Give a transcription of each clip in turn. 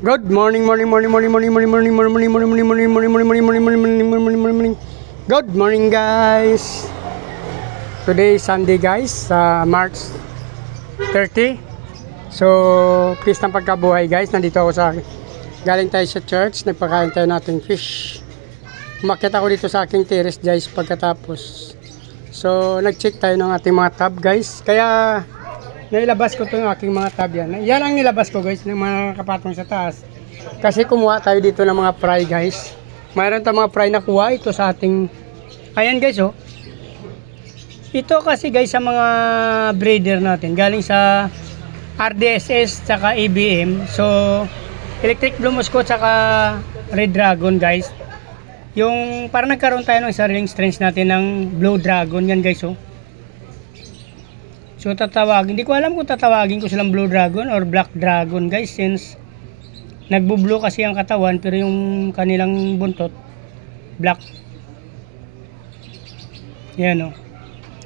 Good morning, morning. Good morning, guys. Today is Sunday, guys, March 30. So, peace ng pagkabuhay, guys. Nandito ako galing tayo sa church. Nagpakain tayo nating fish. Umakyat ako dito sa aking terrace, guys, pagkatapos. So, nag-check tayo ng ating mga tab, guys. Kaya nailabas ko itong aking mga tab yan. Yan ang nilabas ko, guys, ng mga kapatong sa taas. Kasi kumuha tayo dito ng mga fry, guys. Mayroon tayong mga fry na kuha ito sa ating... Ayan, guys, oh. Ito kasi, guys, sa mga breeder natin. Galing sa RDSS, tsaka ABM. So, Electric Blue Musco, tsaka Red Dragon, guys. Yung parang nagkaroon tayo ng sariling strains natin ng Blue Dragon. Yan, guys, oh. So tatawagin, hindi ko alam kung tatawagin ko silang Blue Dragon or Black Dragon, guys, since nagbo-blue kasi ang katawan pero yung kanilang buntot black. Yan, oh.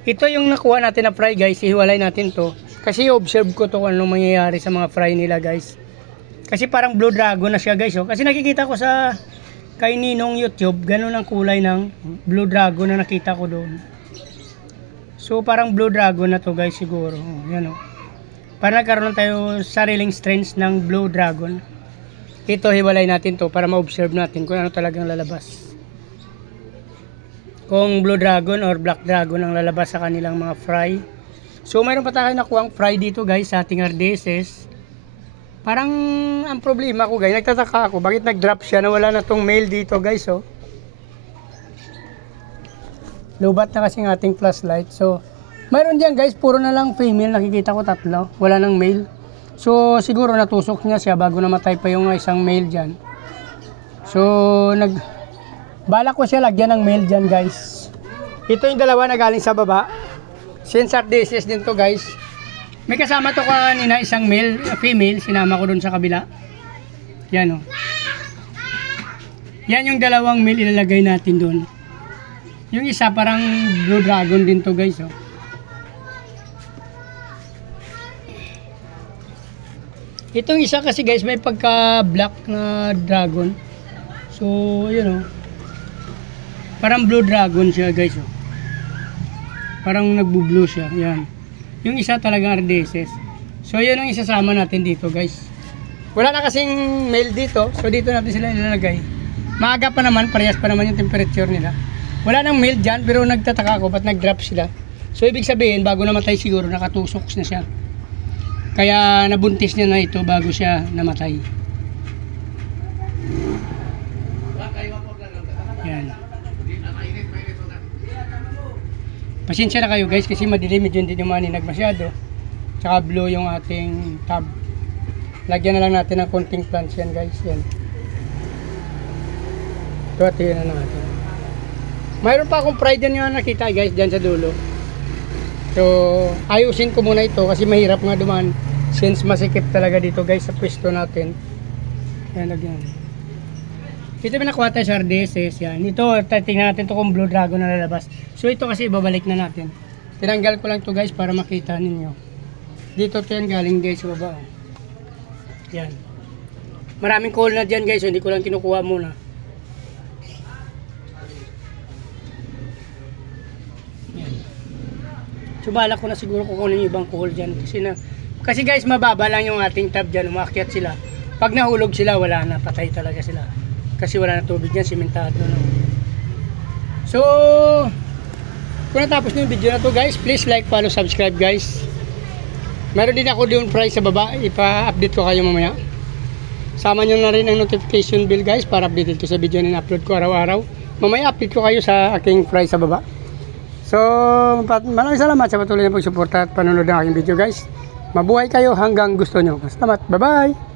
Ito yung nakuha natin na fry, guys. Ihiwalay natin to kasi observe ko to kung anong mangyayari sa mga fry nila, guys. Kasi parang Blue Dragon na siya, guys, oh. Kasi nakikita ko sa kay Ninong YouTube, ganun ang kulay ng Blue Dragon na nakita ko doon. So parang Blue Dragon na to, guys, siguro. Oh, yan, oh. Para nagkaroon tayo sariling strains ng Blue Dragon. Ito, hiwalay natin to para ma-observe natin kung ano talagang lalabas. Kung Blue Dragon or Black Dragon ang lalabas sa kanilang mga fry. So mayroon pa tayo nakuha ang fry dito, guys, sa ating RDSS. Parang ang problema ko, guys, nagtataka ako bakit nag-drop siya na wala na tong male dito, guys, oh. Lubat na kasi ng ating flashlight. So, mayroon diyan, guys, puro na lang female. Nakikita ko tatlo. Wala nang male. So, siguro natusok niya siya bago namatay pa yung isang male diyan. So, balak ko siya lagyan ng male diyan, guys. Ito yung dalawa na galing sa baba. Since RDSS din to, guys. May kasama to kanina isang male, female. Sinama ko dun sa kabila. Yan, oh. Yan yung dalawang male ilalagay natin dun. Yung isa parang Blue Dragon din to, guys, oh. Itong isa kasi, guys, may pagka black na dragon. So, yun, oh. Parang Blue Dragon siya, guys, oh. Parang nagbo-blue siya. Yan. Yung isa talagang RDSS. So, yun ang isasama natin dito, guys. Wala na kasing male dito. So, dito natin sila ilalagay. Maaga pa naman, parehas pa naman yung temperature nila. Wala nang male dyan, pero nagtataka ako ba't nag-drop sila. So ibig sabihin, bago namatay siguro, nakatusok na siya. Kaya nabuntis niya na ito bago siya namatay. Yan. Pasensya na kayo, guys, kasi madilim, medyo hindi maninag masyado. Tsaka blue yung ating tab. Lagyan na lang natin ng konting plants yan, guys. Yan. Ito, tingnan na natin. Mayroon pa akong fry dyan yung nakita, guys, dyan sa dulo. So, ayusin ko muna ito kasi mahirap nga dumaan. Since masikip talaga dito, guys, sa pwesto natin. Yan, lagyan. Ito may nakuha tayo sa RDSS. Yan. Ito, tingnan natin ito kung Blue Dragon na lalabas. So, ito kasi ibabalik na natin. Tinanggal ko lang ito, guys, para makita ninyo. Dito ito yan galing, guys, sa baba. Yan. Maraming call na dyan, guys. So, hindi ko lang kinukuha muna. So balak ko na siguro kukunin yung ibang kuhol dyan. Kasi guys, mababa lang yung ating tab dyan. Umakyat sila. Pag nahulog sila, wala na. Patay talaga sila. Kasi wala na tubig dyan. Simentado na. So, kung natapos nyo yung video na to, guys, please like, follow, subscribe, guys. Meron din ako doon price sa baba. Ipa-update ko kayo mamaya. Sama nyo na rin ang notification bell, guys, para updated ko sa video na upload ko araw-araw. Mamaya update ko kayo sa aking price sa baba. So, maraming salamat sa patuloy na pagsuporta at panonood ng aking video, guys. Mabuhay kayo hanggang gusto nyo. Salamat. Bye-bye!